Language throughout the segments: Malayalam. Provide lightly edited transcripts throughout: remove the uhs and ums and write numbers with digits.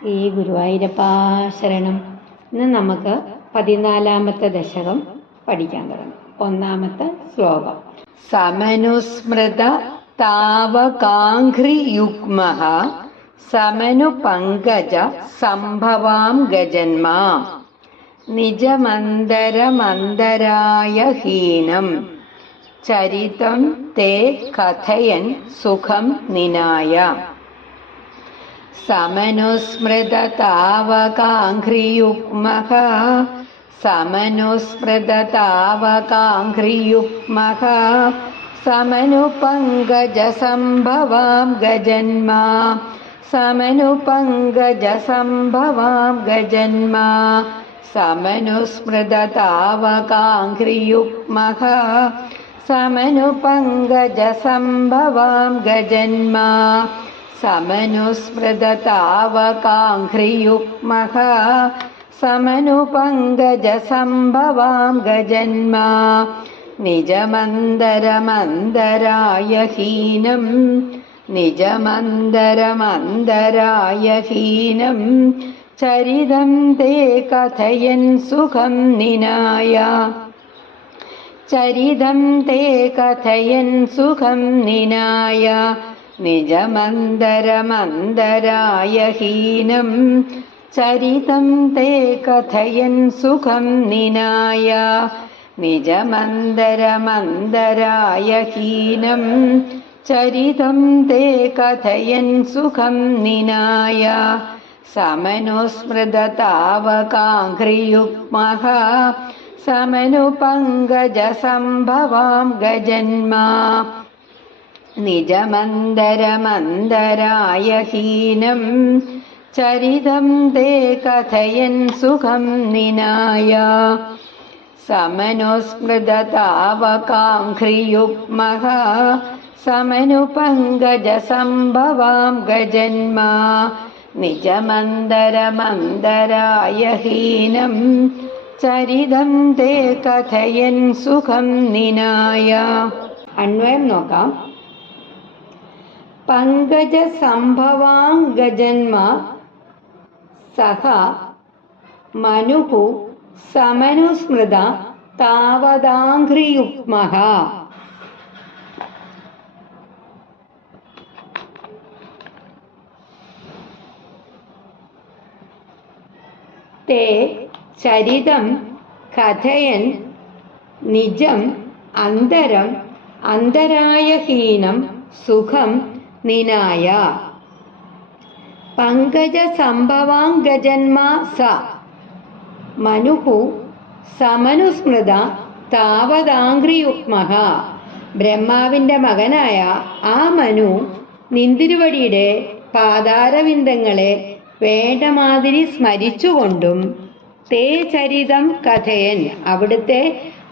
ശ്രീ ഗുരുവായൂരപ്പാ ശരണം. ഇന്ന് നമുക്ക് 14-ാമത്തെ ദശകം പഠിക്കാൻ തുടങ്ങും. 1-ാമത്തെ ശ്ലോകം. സമനുസ്മൃത താവകാഘ്രിയുഗ്മഃ സമനു പങ്കജ സംഭവാം ഗജന്മാ നിജമന്തരമന്തരായ ഹീനം ചരിതം തേ കഥയൻ സുഖം നിനായ. സമനുസ്മൃത താവകാഘ്രിയുഗ്മഃ സമനുസ്മൃത താവകാഘ്രിയുഗ്മഃ സമനു പങ്കജ സംഭവാം ഗജന്മാ സമനു പങ്കജ സംഭവാം ഗജന്മാ. സമനുസ്മൃത താവകാഘ്രിയുഗ്മഃ സമനു പങ്കജ സംഭവാം ഗജന്മാ സമനുസ്മൃത താവകാഘ്രിയുഗ്മഃ സമനു പങ്കജ സംഭവാം ഗജന്മാ നിജമന്തരമന്തരായ ഹീനം നിജമന്തരമന്തരായ ഹീനം ചരിതം തേ കഥയൻ സുഖം നിനായ ചരിതം തേ കഥയൻ സുഖം നിനായ. നിജമന്തരമന്തരായ ഹീനം ചരിതം തേ കഥയൻ സുഖം നിനായ നിജമന്തരമന്തരായ ഹീനം ചരിതം തേ കഥയൻ സുഖം നിനായ. സമനുസ്മൃത താവകാഘ്രിയുഗ്മഃ സമനു പങ്കജ സംഭവാം ഗജന്മാ നിജമന്തരമന്തരായ ഹീനം ചരിതം തേ കഥയൻ സുഖം നിനായ. സമനുസ്മൃത താവകാഘ്രിയുഗ്മഃ സമനു പങ്കജ സംഭവാം ഗജന്മാ നിജമന്തരമന്തരായ ഹീനം ചരിതം തേ കഥയൻ സുഖം നിനായ. അന്വയം നോക്കാം. പങ്കജ സംഭവാം ഗജന്മാ സഹ മനുഃ സമനുസ്മൃത താവകാഘ്രിയുഗ്മഃ. തേ ചരിതം കഥയൻ നിജം അന്തരം അന്തരായ ഹീനം സുഖം നിനായ. പങ്കജ സംഭവാം ഗജന്മാ സ മനുഃ സമനുസ്മൃത താവകാഘ്രിയുഗ്മഃ. ബ്രഹ്മാവിന്റെ മകനായ ആ മനു നിന്തിരുവടിയുടെ പാദാരവിന്ദങ്ങളെ വേണ്ടമാതിരി സ്മരിച്ചുകൊണ്ടും തേ ചരിതം കഥയൻ അവിടുത്തെ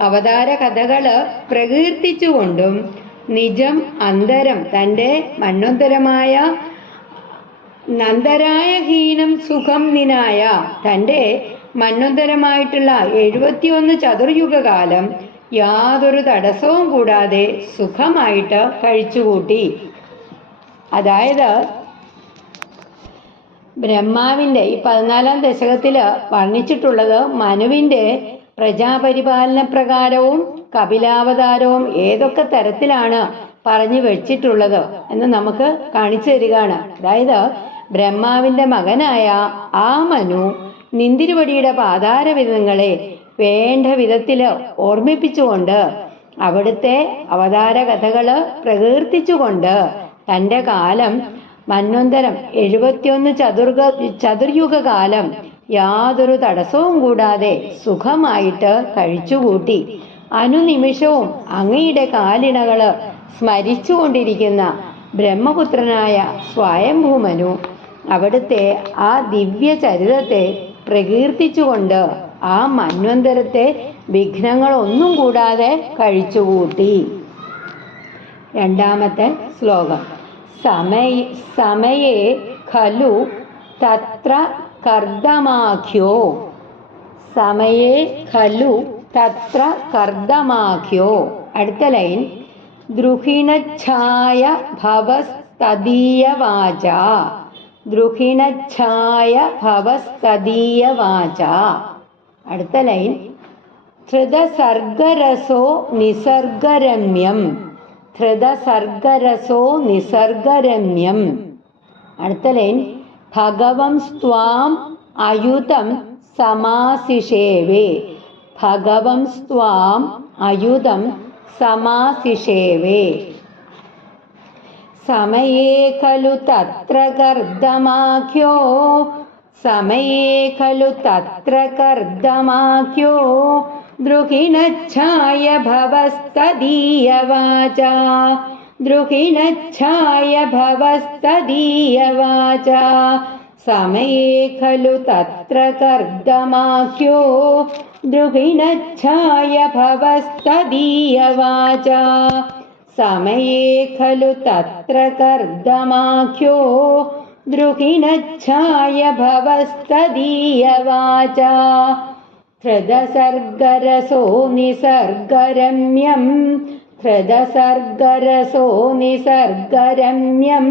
അവതാര കഥകള് പ്രകീർത്തിച്ചുകൊണ്ടും നിജം അന്തരം തൻ്റെ മണ്ണുന്തരമായ നന്തരായ ഹീനം സുഖം നിനായ തൻ്റെ മണ്ണുന്തരമായിട്ടുള്ള 71 ചതുർയുഗകാലം യാതൊരു തടസ്സവും കൂടാതെ സുഖമായിട്ട് കഴിച്ചുകൂട്ടി. അതായത് ബ്രഹ്മാവിൻ്റെ ഈ 14-ാം ദശകത്തിൽ വർണ്ണിച്ചിട്ടുള്ളത് മനുവിൻ്റെ പ്രജാപരിപാലന പ്രകാരവും കപിലാവതാരവും ഏതൊക്കെ തരത്തിലാണ് പറഞ്ഞു വെച്ചിട്ടുള്ളത് എന്ന് നമുക്ക് കാണിച്ചു തരികയാണ്. അതായത് ബ്രഹ്മാവിന്റെ മകനായ ആ മനു നിന്തിരുവടിയുടെ പാദാരവിധങ്ങളെ വേണ്ട വിധത്തില് ഓർമ്മിപ്പിച്ചുകൊണ്ട് അവിടുത്തെ അവതാര കഥകള് പ്രകീർത്തിച്ചുകൊണ്ട് തൻ്റെ കാലം മന്വന്തരം 71 ചതുർയുഗകാലം യാതൊരു തടസ്സവും കൂടാതെ സുഖമായിട്ട് കഴിച്ചുകൂട്ടി. അനുനിമിഷവും അങ്ങയുടെ കാലിണകള് സ്മരിച്ചുകൊണ്ടിരിക്കുന്ന ബ്രഹ്മപുത്രനായ സ്വയംഭൂമനു അവിടുത്തെ ആ ദിവ്യ ചരിതത്തെ പ്രകീർത്തിച്ചുകൊണ്ട് ആ മന്വന്തരത്തെ വിഘ്നങ്ങളൊന്നും കൂടാതെ കഴിച്ചുകൂട്ടി. 2-ാമത്തെ ശ്ലോകം. സമയേ ഖലു തത്ര കർദമാഖ്യോ സമയേ ഖലു തത്ര കർദമാഖ്യോ. അടുത്ത ലൈൻ. ദ്രുഹിണച്ഛായ ഭവസ്തദീയ വാച ദ്രുഹിണച്ഛായ ഭവസ്തദീയവാച. അടുത്ത ലൈൻ ധൃതസർഗരസോ നിസർഗരമ്യം. ധൃതസർഗരസോ നിസർഗരമ്യം. അടുത്ത ലൈൻ ഭഗവംസ്ത്വാം അയുതം സമാസിഷേവേ. ഭഗവംസ്ത്വാം അയുതം സമാസിഷേവേ. സമയേ ഖലു തത്ര കർദമാഖ്യോ. സമയേ ഖലു തത്ര കർദമാഖ്യോ ദ്രുഹിണച്ഛായ ഭവസ്തദീയവാച. ദ്രുഹിണച്ഛായ ഭവസ്തദീയവാച. സമയേ ഖലു തത്ര കർദമാഖ്യോ ദ്രുഹിണച്ഛായ ഭവസ്തദീയവാച. സമയേ ഖലു തത്ര കർദമാഖ്യോ ദ്രുഹിണച്ഛായ ഭവസ്തദീയവാച. ധൃതസർഗരസോ നിസർഗരമ്യം. ധൃതസർഗരസോ നിസർഗരമ്യം.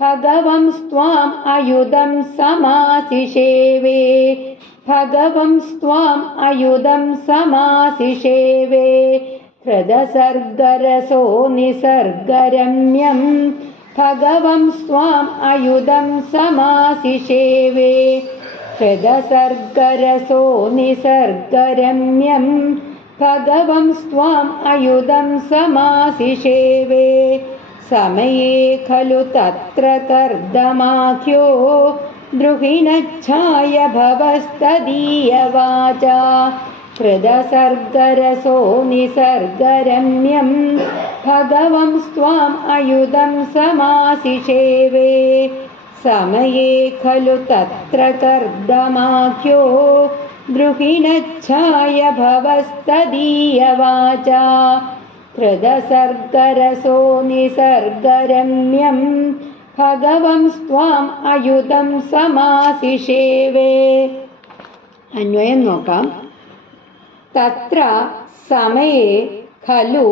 ഭഗവംസ്ത്വാം അയുധം സമാസിഷേവേ. ഭഗവംസ്ത്വാം അയുധം സമാസിഷേവേ. ധൃതസർഗരസോ നിസർഗരമ്യം. ഭഗവംസ്ത്വാം അയുധം സമാസിഷേവേ. ധൃതസർഗരസോ നിസർഗരമ്യം. ഭഗവംസ്ത്വാം അയുധം സമാസിഷേവേ. സമയേ ഖലു തത്ര കർദമാഖ്യോ ദ്രുഹിണച്ഛായ ഭവസ്തദീയവാച. ധൃതസർഗരസോ നിസർഗരമ്യം. ഭഗവംസ്ത്വാം അയുധം സമാസിഷേവേ. സമയേ ഖലു തത്ര കർദമാഖ്യോ ദ്രുഹിണച്ഛായ ഭവസ്തദീയവാച. ധൃതസർഗരസോ നിസർഗരമ്യം. ഭഗവംസ്ത്വാം അയുധം സമാസിഷേവേ. അന്വയം നോക്കാം. തത്ര സമയേ ഖലു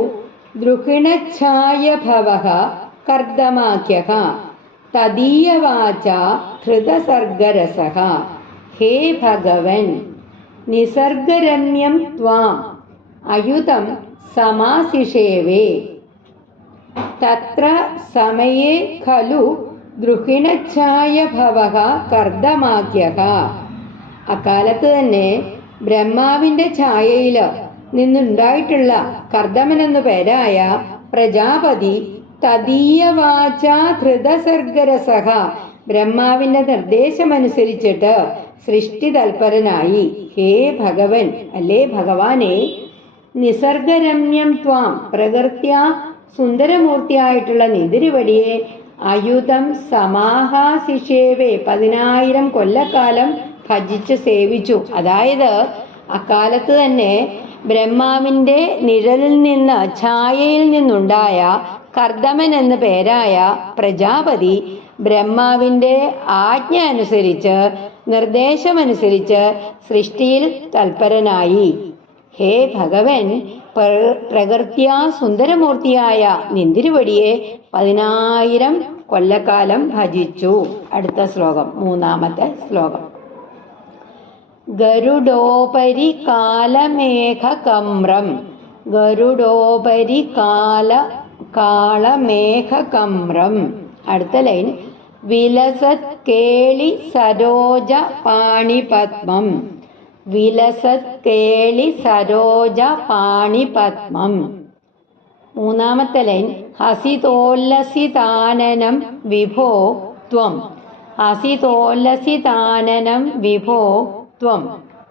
ദ്രുഹിണച്ഛായ ഭവഃ കർദമാഖ്യഃ തദീയവാച ധൃതസർഗരസഃ. ഹേ ഭഗവൻ നിസർഗരമ്യം ത്വാം അയുധം സമാസിഷേവേ. തത്ര സമയേ ഖലു ദ്രുഹിണച്ഛായ ഭവഃ കർദമാഖ്യഃ. അക്കാലത്ത് തന്നെ ബ്രഹ്മാവിന്റെ ഛായയിൽ നിന്നുണ്ടായിട്ടുള്ള കർദമനെന്നു പേരായ പ്രജാപതി തദീയവാച ധൃതസർഗരസഃ ബ്രഹ്മാവിന്റെ നിർദ്ദേശമനുസരിച്ചിട്ട് സൃഷ്ടി തൽപരനായി. ഹേ ഭഗവൻ, അല്ലേ ഭഗവാനെ, നിസർഗരമ്യം ത്വാം പ്രകൃത്യാ സുന്ദരമൂർത്തിയായിട്ടുള്ള നിതിരുവടിയെ അയുധം സമാഹാസിഷേവേ 10,000 കൊല്ലക്കാലം ഭജിച്ച് സേവിച്ചു. അതായത് അക്കാലത്ത് തന്നെ ബ്രഹ്മാവിന്റെ നിഴലിൽ നിന്ന് ഛായയിൽ നിന്നുണ്ടായ കർദമൻ എന്ന പേരായ പ്രജാപതി ബ്രഹ്മാവിന്റെ ആജ്ഞ അനുസരിച്ച് നിർദ്ദേശമനുസരിച്ച് സൃഷ്ടിയിൽ തൽപരനായി. ഹേ ഭഗവൻ, പ്രകൃത്യാ സുന്ദരമൂർത്തിയായ നിന്തിരുവടിയെ 10,000 കൊല്ലക്കാലം ഭജിച്ചു. അടുത്ത ശ്ലോകം, 3-ാമത്തെ ശ്ലോകം. ഗരുഡോപരി കാലമേഘകമ്രം. ഗരുഡോപരി കാളമേഘകമ്രം. അടുത്ത ലൈൻ വിലസത് കേളി സരോജ പാണിപത്മം. വിലസത് കേളി സരോജ പാണിപത്മം. 3-ാമത്തെ ലൈൻ ഹസിതോല്ലസിതാനനം വിഭോ ത്വം. ഹസിതോല്ലസിതാനനം വിഭോ ത്വം.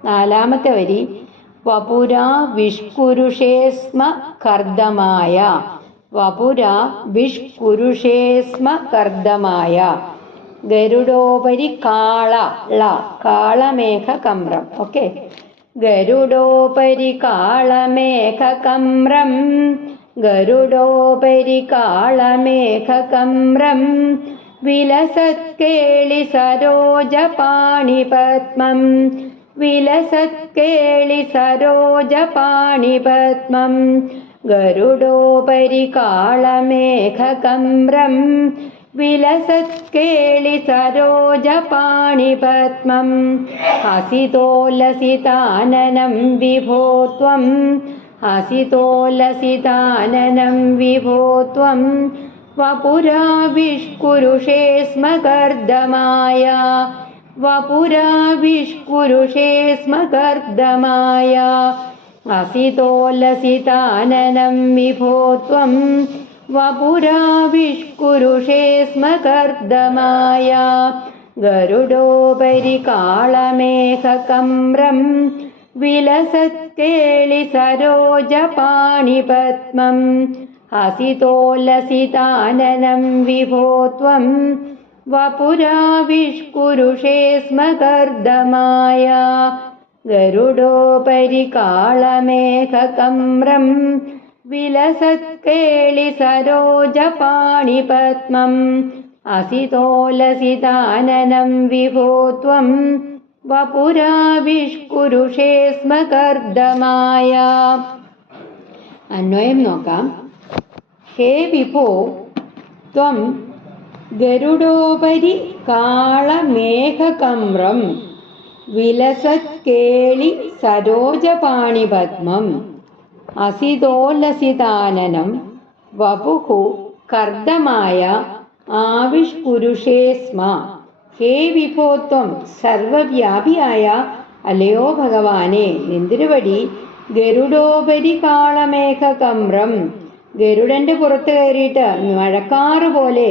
4-ാമത്തെ വരി വപുരാ വിഷ്കുരുഷേ സ്മ കർദമായ. വപുരാ വിഷ്കുരുഷേ സ്മ കർദമായ. ഗരുഡോപരി കാളമേഘകമ്രം. ഓക്കെ, ഗരുഡോപരി കാളമേഘകമ്രം. ഗരുഡോപരി കാളമേഘകമ്രം. വിലസത് കേളി സരോജ പാണിപത്മം. വിലസത് കേളി സരോജ പാണിപത്മം. ഗരുഡോപരി കാളമേഘകമ്രം. വിലസത്കേളി സരോജപാണിപത്മം ഹസിതോല്ലസിതാനനം വിഭോ ത്വം ഹസിതോല്ലസിതാനനം വിഭോ ത്വം വപുരാവിഷ്കുരുഷേ സ്മ കർദമായ വപുരാവിഷ്കുരുഷേ സ്മ കർദമായ ഹസിതോല്ലസിതാനനം വിഭോ ത്വം വപുരാവിഷ്കുരുഷേ സ്മ കർദമായ ഗരുഡോപരി കാളമേഘകമ്രം വിലസത്കേളി സരോജപാണിപത്മം ഹസിതോല്ലസിതാനനം വിഭോ ത്വം വപുരാവിഷ്കുരുഷേ സ്മ കർദമായ ഗരുഡോപരി കാളമേഘകമ്രം വിലസത്കേളി സരോജപാണിപത്മം ഹസിതോല്ലസിതാനനം വിഭോ ത്വം വപുരാവിഷ്കുരുഷേ സ്മ കർദമായ. അന്വയം നോക്കാം. ഹേ വിഭോ ത്വം ഗരുഡോപരി കാളമേഘകമ്രം വിലസത്കേളി സരോജപാണിപത്മം ഹസിതോല്ലസിതാനനം വപുഃ കർദമായ ആവിഷ്കുരുഷേ സ്മ. ഹേ വിഭോത്വം സർവവ്യാപിയായ അലയോ ഭഗവാനെ നിന്തിരുവടി ഗരുഡോപരി കാളമേഘകമ്രം ഗരുഡന്റെ പുറത്ത് കയറിയിട്ട് മഴക്കാറ് പോലെ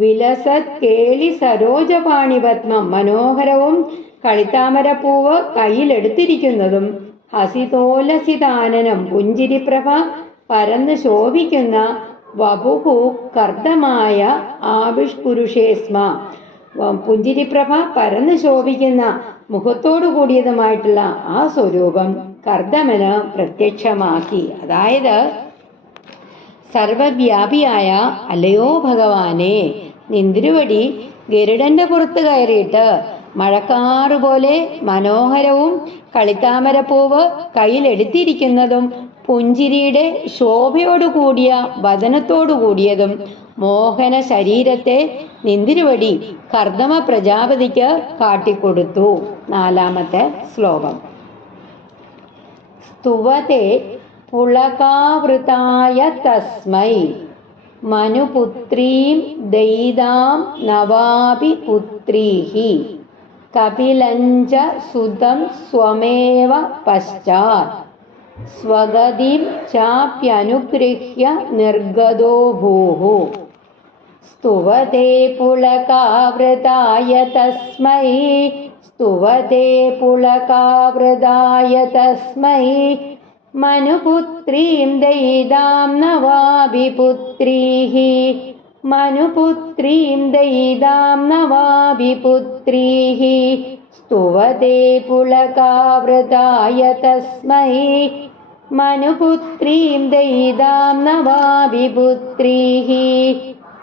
വിലസത് കേളി സരോജപാണിപത്മം മനോഹരവും കളിത്താമരപ്പൂവ് കയ്യിലെടുത്തിരിക്കുന്നതും ഹസിതോല്ലസിതാനനം പുഞ്ചിരിപ്രഭ പരന്ന് ശോഭിക്കുന്ന വപുഹു കർദമായ ആവിഷ്കുരുഷേ സ്മ പുഞ്ചിരിപ്രഭ പരന്ന് ശോഭിക്കുന്ന മുഖത്തോടു കൂടിയതുമായിട്ടുള്ള ആ സ്വരൂപം കർദമന് പ്രത്യക്ഷമാക്കി. അതായത് സർവവ്യാപിയായ അലയോ ഭഗവാനെ നിന്തിരുവടി ഗരുഡന്റെ പുറത്ത് കയറിയിട്ട് മഴക്കാറ് പോലെ മനോഹരവും കളിത്താമരപ്പൂവ് കയ്യിലെടുത്തിരിക്കുന്നതും പുഞ്ചിരിയുടെ ശോഭയോടുകൂടിയ വദനത്തോടു കൂടിയതും മോഹന ശരീരത്തെ നിന്തിരുവടി കർദമ പ്രജാപതിക്ക് കാട്ടിക്കൊടുത്തു. 4-ാമത്തെ ശ്ലോകം. സ്തുവതേ പുളകാവൃതായ തസ്മൈ മനുപുത്രീം ദയിതാം നവാപി പുത്രീഹി കപിലഞ്ച സുതം സ്വമേവ പശ്ചാത് സ്വഗതിം ചാപ്യനുഗൃഹ്യ നിർഗതോ ഭൂഃ. സ്തുവതേ പുളകാവൃതായ തസ്മൈ സ്തുവതേ പുളകാവൃതായ തസ്മൈ മനുപുത്രീം ദയിതാം നവാപി പുത്രീഹി മനുപുത്രീം ദയിതാം നവാപി പുത്രീഹി. സ്തുവതേ പുളകാവൃതായ തസ്മൈ മനുപുത്രീം ദയിതാം നവാപി പുത്രീഹി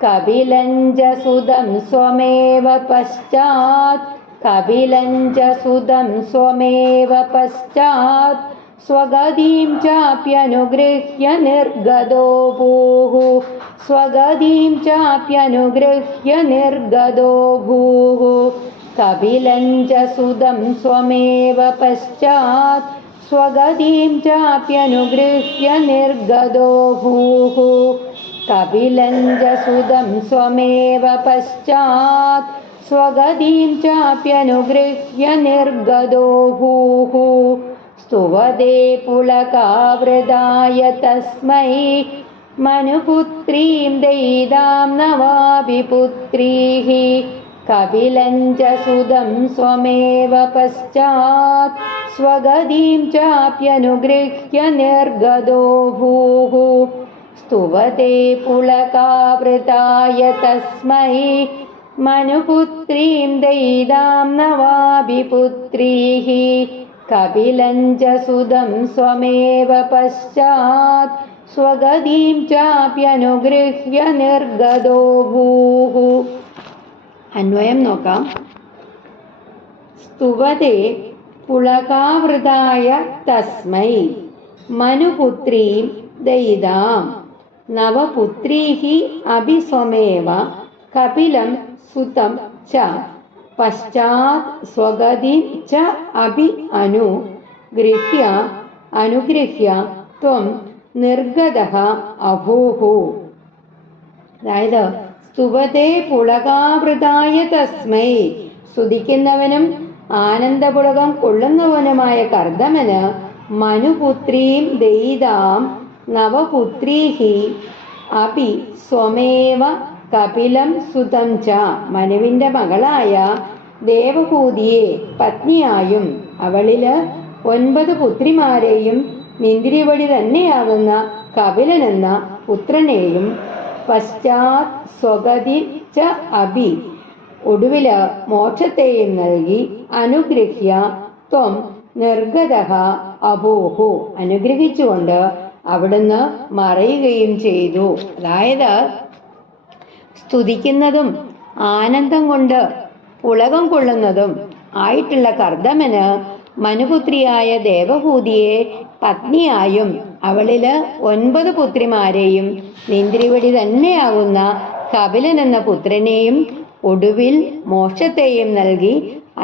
കപിലഞ്ച സുതം സ്വമേവ പശ്ചാത് കപിലഞ്ച സുതം സ്വമേവ പശ്ചാത് സ്വഗതിം ചാപ്യനുഗൃഹ്യ നിർഗതോ ഭൂഃ സ്വഗതിം ചാപ്യനുഗൃഹ്യ നിർഗതോ ഭൂഃ കപിലഞ്ച സുതം സ്വമേവ പശ്ചാത് സ്വഗതിം ചാപ്യനുഗൃഹ്യ നിർഗതോ ഭൂഃ കപിലഞ്ച സുതം സ്വമേവ പശ്ചാത് സ്വഗതിം ചാപ്യനുഗൃഹ്യ നിർഗതോ ഭൂഃ. സ്തുവതേ പുളകാവൃതായ തസ്മൈ മനുപുത്രീം ദയിതാം നവാപി പുത്രീഹി കപിലഞ്ച സുതം സ്വമേവ പശ്ചാത് സ്വഗതിം ചാപ്യനുഗൃഹ്യ നിർഗതോ ഭൂഃ. സ്തുവതേ പുളകാവൃതായ തസ്മൈ മനുപുത്രീം ദയിതാം നവാപി പുത്രീഹി കപിലഞ്ച സുതം സ്വമേവ പശ്ചാത് സ്വഗതിം ചാപ്യനുഗൃഹ്യ നിർഗതോ ഭൂഃ. അന്വയം നോക്കാം. സ്തുവതേ പുളകാവൃതായ തസ്മൈ മനുപുത്രീം ദയിതാം നവപുത്രീഹി അഭിസ്വമേവ കപിലം സുതം ച പശ്ചാത് സ്വഗതി ച അഭി അനുഗൃഹ്യ ത്വം നിർഗതഃ അഭൂഹു. അതായത് സ്തുവതേ പുളകാവൃതായ തസ്മൈ, സ്തുതിക്കുന്നവനും ആനന്ദപുളകം കൊള്ളുന്നവനുമായ കർദമന് മനുപുത്രീം ദയിതാം നവപുത്രീഹി അപി സ്വമേവ കപിലം സുതം ച, മനുവിന്റെ മകളായ ദേവഹൂതിയെ പത്നിയായും അവളില് 9 പുത്രിമാരെയും നിന്ദ്രിവടി തന്നെയാകുന്ന കപിലനെന്ന പുത്രനെയും പശ്ചാത് സ്വഗതി ച അഭി, ഒടുവില് മോക്ഷത്തെയും നൽകി അനുഗ്രഹ്യ ത്വം നിർഗതഃ അഭൂഹു, അനുഗ്രഹിച്ചുകൊണ്ട് അവിടുന്ന് മറയുകയും ചെയ്തു. അതായത് സ്തുതിക്കുന്നതും ആനന്ദം കൊണ്ട് പുളകം കൊള്ളുന്നതും ആയിട്ടുള്ള കർദമന് മനുപുത്രിയായ ദേവഹൂതിയെ പത്നിയായും അവളില് 9 പുത്രിമാരെയും നിന്ദ്രിവടി തന്നെയാകുന്ന കപിലൻ എന്ന പുത്രനെയും ഒടുവിൽ മോക്ഷത്തെയും നൽകി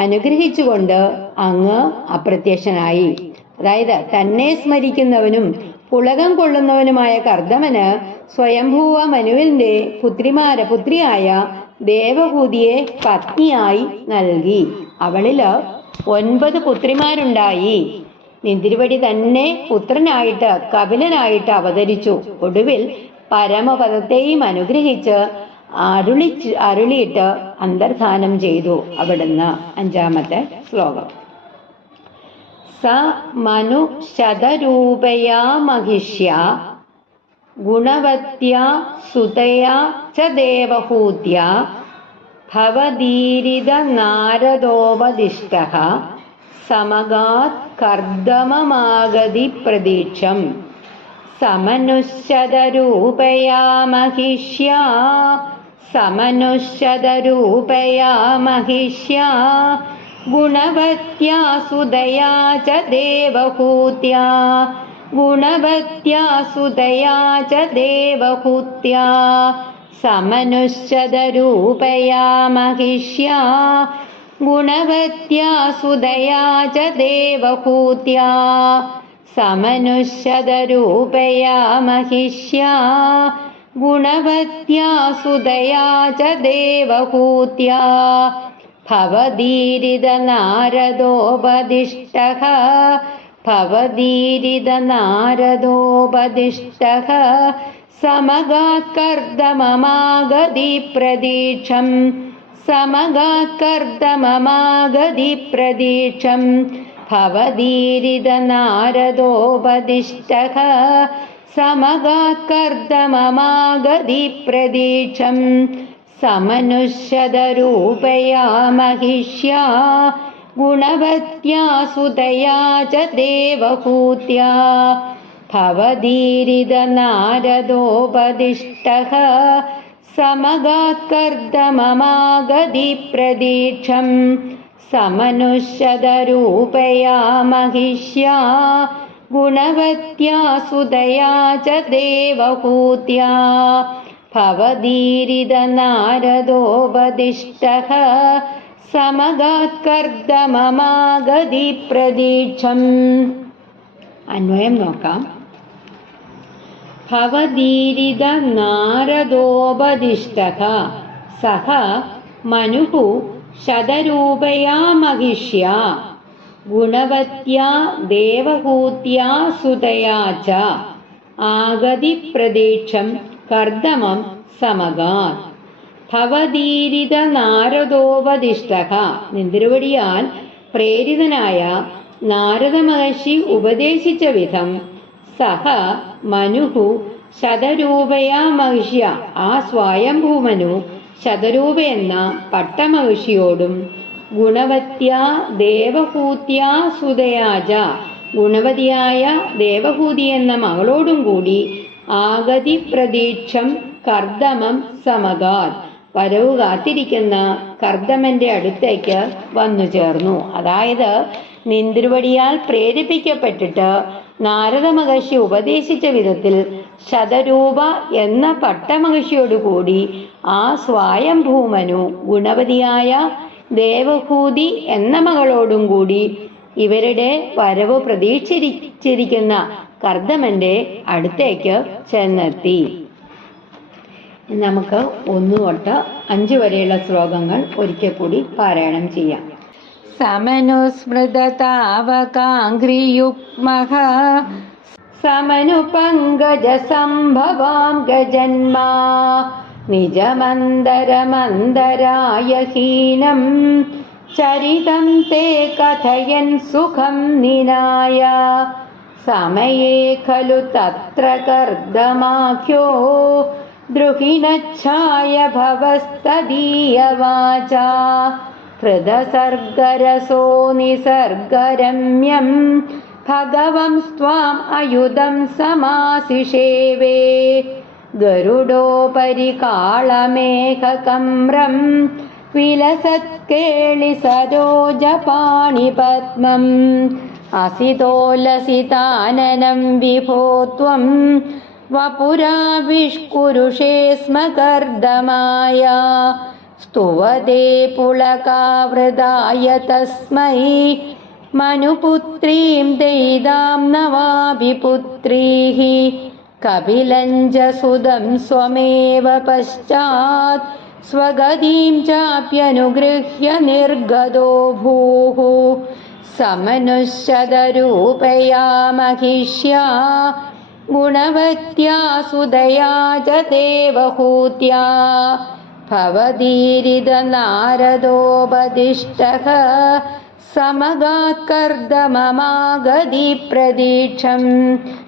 അനുഗ്രഹിച്ചുകൊണ്ട് അങ്ങ് അപ്രത്യക്ഷനായി. അതായത് തന്നെ സ്മരിക്കുന്നവനും പുളകം കൊള്ളുന്നവനുമായ കർദമന് സ്വയംഭൂവ മനുവിന്റെ പുത്രിയായ ദേവഹൂതിയെ പത്നിയായി നൽകി. അവളില് 9 പുത്രിമാരുണ്ടായി. നിന്ദ്രിവടി തന്നെ പുത്രനായിട്ട് കപിലനായിട്ട് അവതരിച്ചു. ഒടുവിൽ പരമപദത്തെയും അനുഗ്രഹിച്ച് അരുളിയിട്ട് അന്തർധാനം ചെയ്തു അവിടുന്ന്. 5-ാമത്തെ ശ്ലോകം. സ മനു ശതരൂപയാ മഹിഷ്യ ഗുണവത്യാ സുതയാ ച ദേവഹൂത്യ ഭവദീരിത നാരദോപദിഷ്ടഃ സമഗാത് കർദമമാഗതി പ്രതീക്ഷം. സമനുശതരൂപയാ മഹിഷ്യ ഗുണവത്യാ സുതയാ ച ദേവഹൂത്യാ സമനുശതരൂപയാ മഹിഷ്യ ഗുണവത്യാ സുതയാ ച ദേവഹൂത്യാ സമനുശതരൂപയാ മഹിഷ്യ ഗുണവത്യാ സുതയാ ച ദേവഹൂത്യാ ഭവദീരിത നാരദോപദിഷ്ടഃ സമഗാത് കർദമമാഗതി പ്രതീക്ഷം. ഭവദീരിത നാരദോപദിഷ്ടഃ സമഗാത് കർദമമാഗതി പ്രതീക്ഷം. സമനുശതരൂപയാ മഹിഷ്യ ഗുണവത്യാ സുതയാ ച ദേവഹൂത്യാ ഭവദീരിത നാരദോപദിഷ്ടഃ സമഗാത് കർദമമാഗതി പ്രതീക്ഷം. സമനുശതരൂപയാ മഹിഷ്യ ഗുണവത്യാ സുതയാ ച ദേവഹൂത്യാ ഭവദീരിത നാരദോപദിഷ്ടഃ സമഗാത് കർദമമാഗതി പ്രതീക്ഷം. അന്വയം നോക്കാം. ഭവദീരിത നാരദോപദിഷ്ടഃ സഹ മനുഃ ശതരൂപയാ മഹിഷ്യ ഗുണവത്യാ ദേവഹൂത്യാ സുതയാ ച ആഗതി പ്രതീക്ഷം കർദമം സമഗാത്. ഭവദീരിത നാരദോപദിഷ്ടഃ, നിന്ദ്രിവടിയാൽ പ്രേരിതനായ നാരദ മഹർഷി ഉപദേശിച്ച വിധം സഹ മനുഃ ശതരൂപയാ മഹിഷ്യ, ആ സ്വയംഭൂമനു ശതരൂപ എന്ന പട്ടമഹിഷിയോടും ഗുണവത്യാ ദേവഹൂത്യാ സുതയാജ, ഗുണവതിയായ ദേവഹൂതി എന്ന മകളോടും കൂടി ആഗതി പ്രതീക്ഷം കർദമം സമഗാത്, വരവ് കാത്തിരിക്കുന്ന കർദമന്റെ അടുത്തേക്ക് വന്നു ചേർന്നു. അതായത് നിന്ദ്രിവടിയാൽ പ്രേരിപ്പിക്കപ്പെട്ടിട്ട് നാരദ മഹർഷി ഉപദേശിച്ച വിധത്തിൽ ശതരൂപ എന്ന പട്ടമഹർഷിയോടുകൂടി ആ സ്വയംഭൂമനു ഗുണവതിയായ ദേവഹൂതി എന്ന മകളോടും കൂടി ഇവരുടെ വരവ് പ്രതീക്ഷിച്ചിരിക്കുന്ന കർദമന്റെ അടുത്തേക്ക് ചെന്നെത്തി. നമുക്ക് 1 തൊട്ട് 5 വരെയുള്ള ശ്ലോകങ്ങൾ ഒരിക്കൽ കൂടി പാരായണം ചെയ്യാം. സമനുസ്മൃതതാവകാംഘ്രിയുഗ്മഃ സമനുപങ്കജ സംഭവാം ഗജന്മാ നിജമന്തരമന്തരായ ഹീനം ചരിതം തേ കഥയൻ സുഖം നിനായ സമയേ ഖലു തത്ര കർദമാഖ്യോ ദ്രുഹിണച്ഛായ ഭവസ്തദീയവാചാ ഹൃദസർഗരസോ നിസർഗരമ്യം ഭഗവംസ്ത്വാം അയുധം സമാസിഷേവേ ഗരുഡോപരി കാളമേഘകമ്രം വിലസത്കേളി സരോജപാണിപത്മം അസിതോലസിതാനനം വിഭോ ത്വം വപുരാവിഷ്കുരുഷേ സ്മ കർദമായ സ്തുവദേ പുളകാവൃതായ തസ്മൈ മനുപുത്രീം ദൈതാം നവാഭിപുത്രീഃ കപിലഞ്ച സുതം സ്വമേവ പശ്ചാത് സ്വഗതിം ചാപ്യനുഗൃഹ്യ നിർഗതോ ഭൂഃ സമനുഷ്യതരൂപയാ മഹിഷ്യാ ഗുണവത്യാ സുതയാ ച ദേവഹൂത്യാ ഭവദീരിത നാരദോപദിഷ്ടഃ സമഗാത് കർദമമാഗതി പ്രതീക്ഷം.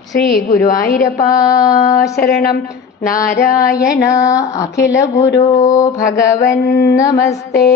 ശ്രീ ഗുരുവായൂരപ്പാ ശരണം. നാരായണ അഖില ഗുരോ ഭഗവൻ നമസ്തേ.